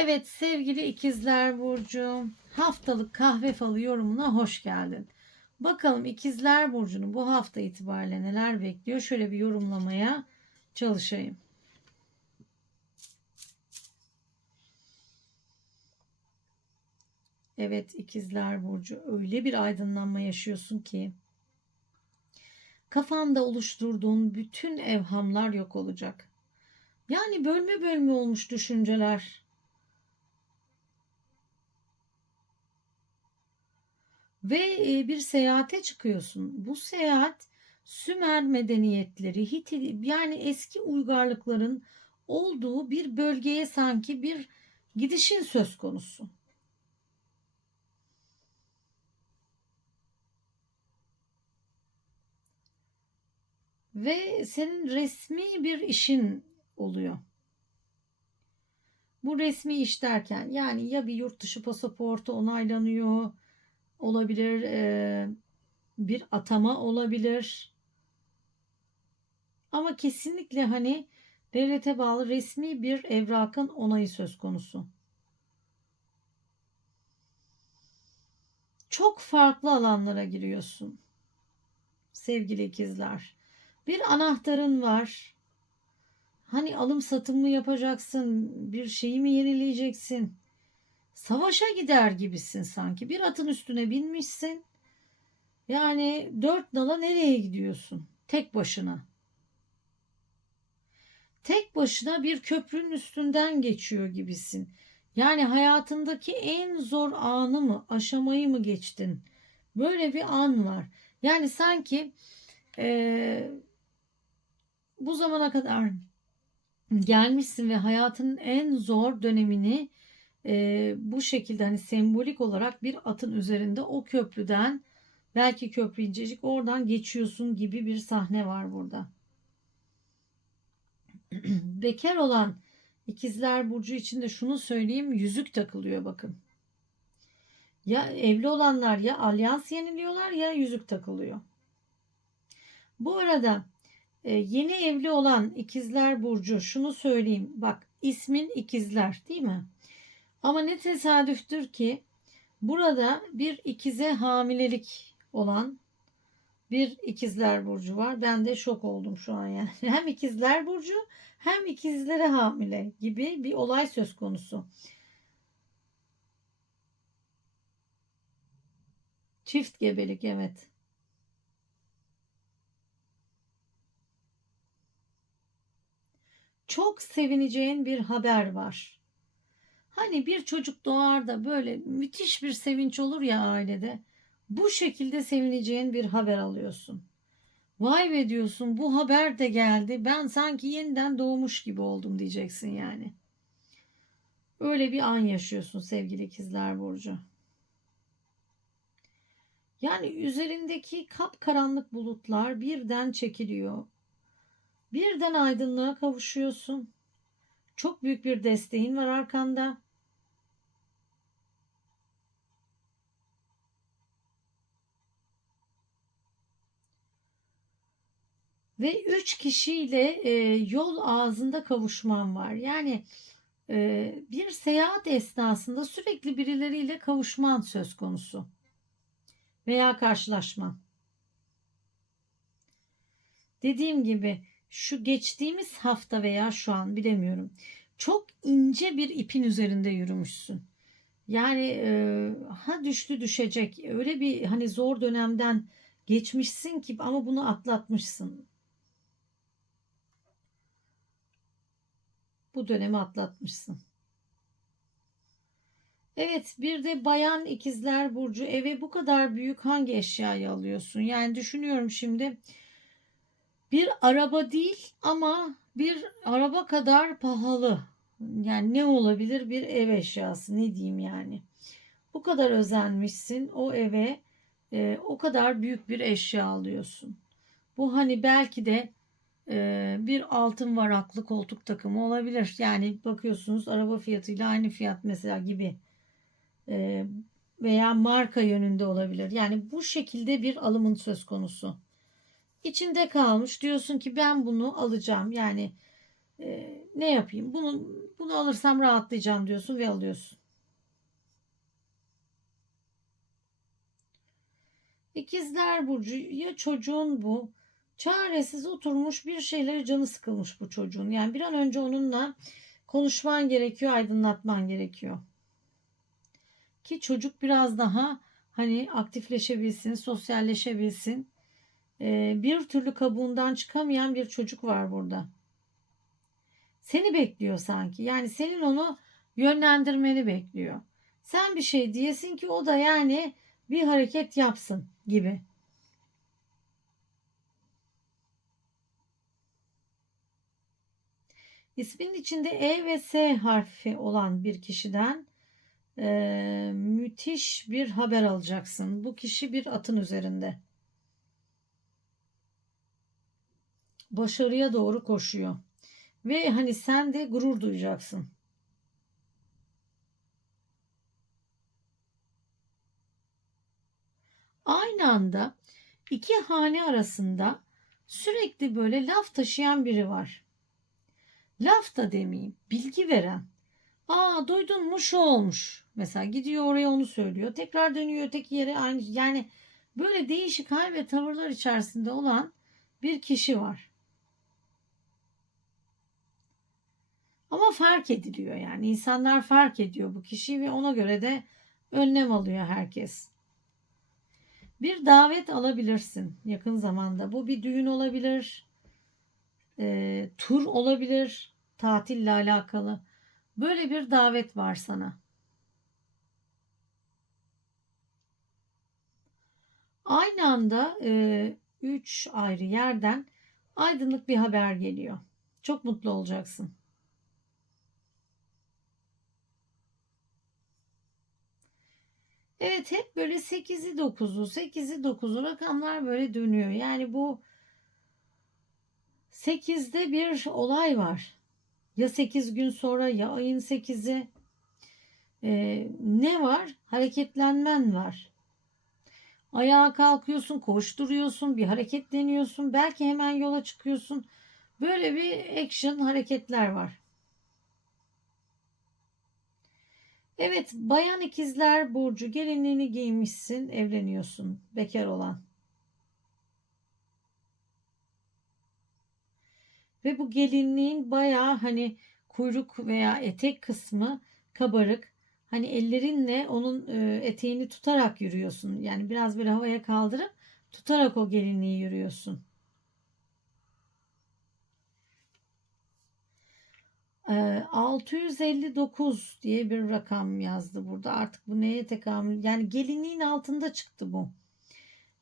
Evet sevgili ikizler Burcu haftalık kahve falı yorumuna hoş geldin. Bakalım ikizler Burcu'nu bu hafta itibariyle neler bekliyor şöyle bir yorumlamaya çalışayım. Evet ikizler Burcu öyle bir aydınlanma yaşıyorsun ki kafanda oluşturduğun bütün evhamlar yok olacak. Yani bölme bölme olmuş düşünceler. Ve e, bir seyahate çıkıyorsun. Bu seyahat Sümer medeniyetleri, Hiti, yani eski uygarlıkların olduğu bir bölgeye sanki bir gidişin söz konusu. Ve senin resmi bir işin oluyor. Bu resmi iş derken yani ya bir yurt dışı pasaportu onaylanıyor olabilir, bir atama olabilir. Ama kesinlikle hani devlete bağlı resmi bir evrakın onayı söz konusu. Çok farklı alanlara giriyorsun. Sevgili ikizler. Bir anahtarın var. Hani alım satım mı yapacaksın? Bir şeyi mi yenileyeceksin? Savaşa gider gibisin sanki. Bir atın üstüne binmişsin. Yani dört nala nereye gidiyorsun? Tek başına. Tek başına bir köprünün üstünden geçiyor gibisin. Yani hayatındaki en zor anı mı, aşamayı mı geçtin? Böyle bir an var. Yani sanki e, bu zamana kadar gelmişsin ve hayatının en zor dönemini e, bu şekilde hani sembolik olarak bir atın üzerinde o köprüden belki köprü incecik oradan geçiyorsun gibi bir sahne var burada. Bekar olan ikizler burcu için de şunu söyleyeyim yüzük takılıyor bakın. Ya evli olanlar ya alyans yeniliyorlar ya yüzük takılıyor. Bu arada e, yeni evli olan ikizler burcu şunu söyleyeyim. Bak ismin ikizler değil mi? Ama ne tesadüftür ki burada bir ikize hamilelik olan bir ikizler burcu var. Ben de şok oldum şu an yani. Hem ikizler burcu hem ikizlere hamile gibi bir olay söz konusu. Çift gebelik evet. Çok sevineceğin bir haber var. Hani bir çocuk doğar da böyle müthiş bir sevinç olur ya ailede. Bu şekilde sevineceğin bir haber alıyorsun. Vay be diyorsun bu haber de geldi. Ben sanki yeniden doğmuş gibi oldum diyeceksin yani. Öyle bir an yaşıyorsun sevgili ikizler burcu. Yani üzerindeki kapkaranlık bulutlar birden çekiliyor. Birden aydınlığa kavuşuyorsun. Çok büyük bir desteğin var arkanda. Ve üç kişiyle e, yol ağzında kavuşman var. Yani e, bir seyahat esnasında sürekli birileriyle kavuşman söz konusu. Veya karşılaşman. Dediğim gibi şu geçtiğimiz hafta veya şu an bilemiyorum. Çok ince bir ipin üzerinde yürümüşsün. Yani e, ha düştü düşecek. Öyle bir hani zor dönemden geçmişsin ki ama bunu atlatmışsın. Bu dönemi atlatmışsın. Evet bir de bayan ikizler burcu eve bu kadar büyük hangi eşyayı alıyorsun? Yani düşünüyorum şimdi bir araba değil ama bir araba kadar pahalı. Yani ne olabilir bir ev eşyası ne diyeyim yani. Bu kadar özenmişsin o eve e, o kadar büyük bir eşya alıyorsun. Bu hani belki de bir altın varaklı koltuk takımı olabilir. Yani bakıyorsunuz araba fiyatıyla aynı fiyat mesela gibi veya marka yönünde olabilir. Yani bu şekilde bir alımın söz konusu içinde kalmış. Diyorsun ki ben bunu alacağım. Yani ne yapayım? Bunu bunu alırsam rahatlayacağım diyorsun ve alıyorsun. İkizler Burcu ya çocuğun bu çaresiz oturmuş bir şeyleri canı sıkılmış bu çocuğun. Yani bir an önce onunla konuşman gerekiyor, aydınlatman gerekiyor. Ki çocuk biraz daha hani aktifleşebilsin, sosyalleşebilsin. Ee, bir türlü kabuğundan çıkamayan bir çocuk var burada. Seni bekliyor sanki. Yani senin onu yönlendirmeni bekliyor. Sen bir şey diyesin ki o da yani bir hareket yapsın gibi. İsmin içinde E ve S harfi olan bir kişiden e, müthiş bir haber alacaksın. Bu kişi bir atın üzerinde. Başarıya doğru koşuyor. Ve hani sen de gurur duyacaksın. Aynı anda iki hane arasında sürekli böyle laf taşıyan biri var. Laf da demeyeyim, bilgi veren. Aa duydun mu şu olmuş. Mesela gidiyor oraya onu söylüyor. Tekrar dönüyor öteki yere aynı. Yani böyle değişik hal ve tavırlar içerisinde olan bir kişi var. Ama fark ediliyor yani. insanlar fark ediyor bu kişiyi ve ona göre de önlem alıyor herkes. Bir davet alabilirsin yakın zamanda. Bu bir düğün olabilir, e, tur olabilir, tatille alakalı. Böyle bir davet var sana. Aynı anda e, üç ayrı yerden aydınlık bir haber geliyor. Çok mutlu olacaksın. Evet hep böyle 8'i 9'u 8'i 9'u rakamlar böyle dönüyor. Yani bu 8'de bir olay var. Ya 8 gün sonra ya ayın 8'i. Ee, ne var? Hareketlenmen var. Ayağa kalkıyorsun, koşturuyorsun, bir hareketleniyorsun. Belki hemen yola çıkıyorsun. Böyle bir action hareketler var. Evet, bayan ikizler burcu gelinliğini giymişsin, evleniyorsun, bekar olan. Ve bu gelinliğin bayağı hani kuyruk veya etek kısmı kabarık. Hani ellerinle onun e, eteğini tutarak yürüyorsun. Yani biraz böyle havaya kaldırıp tutarak o gelinliği yürüyorsun. 659 diye bir rakam yazdı burada. Artık bu neye tekamül? Yani gelinliğin altında çıktı bu.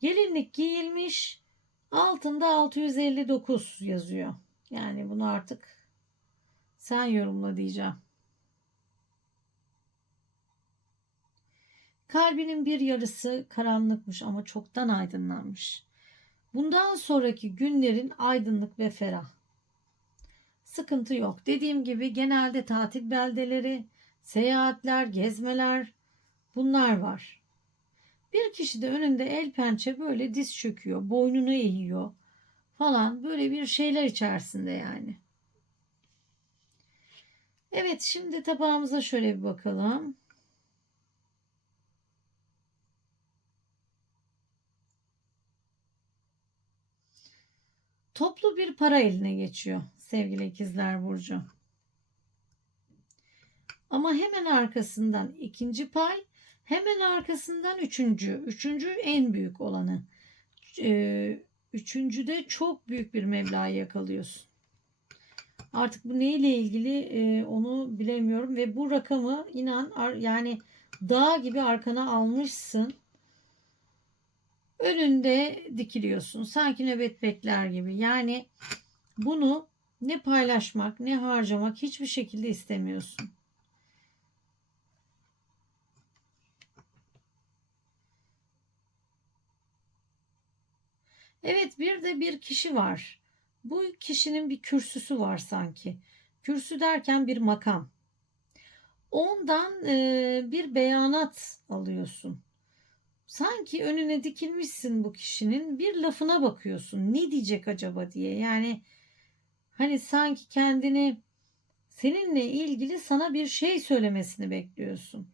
Gelinlik giyilmiş. Altında 659 yazıyor. Yani bunu artık sen yorumla diyeceğim. Kalbinin bir yarısı karanlıkmış ama çoktan aydınlanmış. Bundan sonraki günlerin aydınlık ve ferah. Sıkıntı yok. Dediğim gibi genelde tatil beldeleri, seyahatler, gezmeler bunlar var. Bir kişi de önünde el pençe böyle diz çöküyor, boynunu eğiyor falan böyle bir şeyler içerisinde yani. Evet şimdi tabağımıza şöyle bir bakalım. Toplu bir para eline geçiyor sevgili ikizler burcu. Ama hemen arkasından ikinci pay, hemen arkasından üçüncü. Üçüncü en büyük olanı. Ee, üçüncüde çok büyük bir meblağ yakalıyorsun. Artık bu neyle ilgili e, onu bilemiyorum ve bu rakamı inan yani dağ gibi arkana almışsın. Önünde dikiliyorsun. Sanki nöbet bekler gibi. Yani bunu ne paylaşmak ne harcamak hiçbir şekilde istemiyorsun. Evet bir de bir kişi var. Bu kişinin bir kürsüsü var sanki. Kürsü derken bir makam. Ondan e, bir beyanat alıyorsun. Sanki önüne dikilmişsin bu kişinin bir lafına bakıyorsun. Ne diyecek acaba diye. Yani Hani sanki kendini seninle ilgili sana bir şey söylemesini bekliyorsun.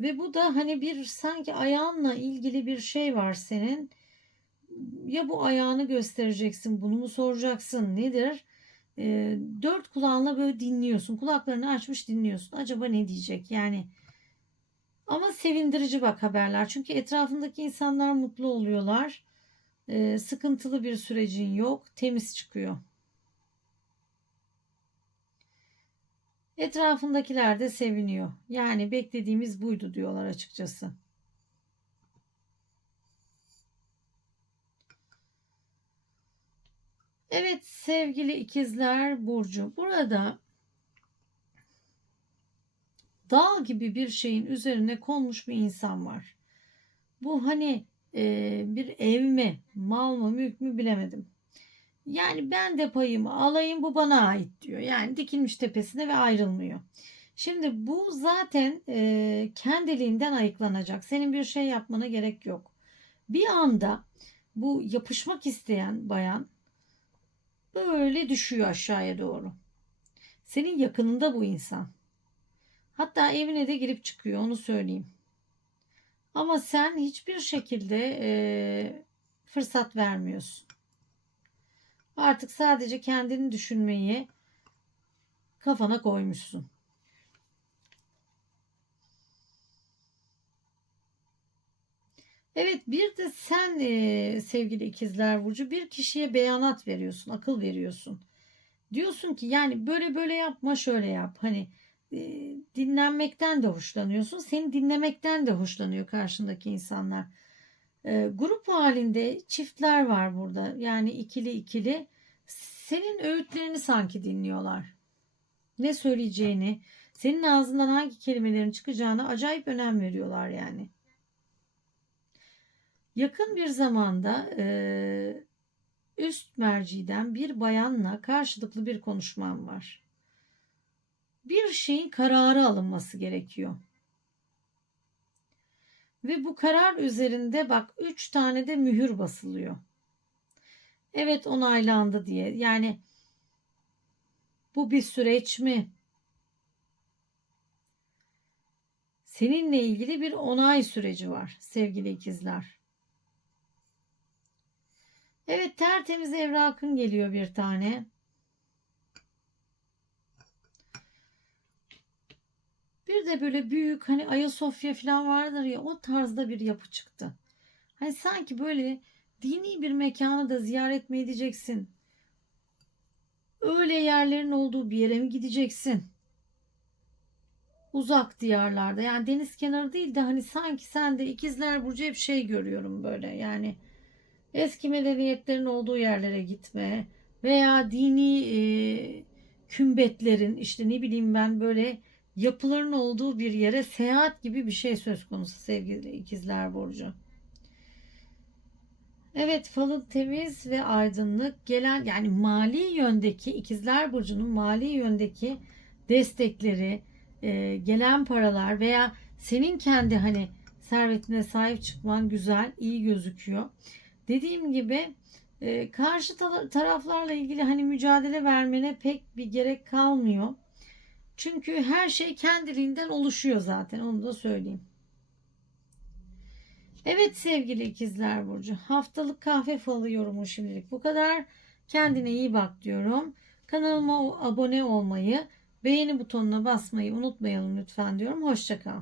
Ve bu da hani bir sanki ayağınla ilgili bir şey var senin. Ya bu ayağını göstereceksin, bunu mu soracaksın, nedir? E, dört kulağınla böyle dinliyorsun. Kulaklarını açmış dinliyorsun. Acaba ne diyecek? Yani ama sevindirici bak haberler. Çünkü etrafındaki insanlar mutlu oluyorlar. E, sıkıntılı bir sürecin yok. Temiz çıkıyor. Etrafındakiler de seviniyor. Yani beklediğimiz buydu diyorlar açıkçası. Evet sevgili ikizler Burcu. Burada dağ gibi bir şeyin üzerine konmuş bir insan var. Bu hani e, bir ev mi, mal mı, mülk mü bilemedim. Yani ben de payımı alayım bu bana ait diyor. Yani dikilmiş tepesine ve ayrılmıyor. Şimdi bu zaten e, kendiliğinden ayıklanacak. Senin bir şey yapmana gerek yok. Bir anda bu yapışmak isteyen bayan böyle düşüyor aşağıya doğru. Senin yakınında bu insan. Hatta evine de girip çıkıyor onu söyleyeyim. Ama sen hiçbir şekilde e, fırsat vermiyorsun. Artık sadece kendini düşünmeyi kafana koymuşsun. Evet bir de sen e, sevgili ikizler Burcu bir kişiye beyanat veriyorsun, akıl veriyorsun. Diyorsun ki yani böyle böyle yapma şöyle yap. Hani e, dinlenmekten de hoşlanıyorsun. Seni dinlemekten de hoşlanıyor karşındaki insanlar. E, grup halinde çiftler var burada. Yani ikili ikili. Senin öğütlerini sanki dinliyorlar. Ne söyleyeceğini, senin ağzından hangi kelimelerin çıkacağına acayip önem veriyorlar yani. Yakın bir zamanda e, üst merciden bir bayanla karşılıklı bir konuşmam var. Bir şeyin kararı alınması gerekiyor. Ve bu karar üzerinde bak üç tane de mühür basılıyor. Evet onaylandı diye. Yani bu bir süreç mi? Seninle ilgili bir onay süreci var sevgili ikizler. Evet tertemiz evrakın geliyor bir tane. Bir de böyle büyük hani Ayasofya falan vardır ya o tarzda bir yapı çıktı. Hani sanki böyle dini bir mekanı da ziyaret mi edeceksin? Öyle yerlerin olduğu bir yere mi gideceksin? Uzak diyarlarda yani deniz kenarı değil de hani sanki sen de ikizler burcu hep şey görüyorum böyle yani eski medeniyetlerin olduğu yerlere gitme veya dini e, kümbetlerin işte ne bileyim ben böyle yapıların olduğu bir yere seyahat gibi bir şey söz konusu sevgili ikizler burcu. Evet falın temiz ve aydınlık gelen yani mali yöndeki ikizler burcunun mali yöndeki destekleri e, gelen paralar veya senin kendi hani servetine sahip çıkman güzel iyi gözüküyor. Dediğim gibi e, karşı taraflarla ilgili hani mücadele vermene pek bir gerek kalmıyor. Çünkü her şey kendiliğinden oluşuyor zaten onu da söyleyeyim. Evet sevgili ikizler Burcu haftalık kahve falı yorumu şimdilik bu kadar. Kendine iyi bak diyorum. Kanalıma abone olmayı, beğeni butonuna basmayı unutmayalım lütfen diyorum. Hoşçakal.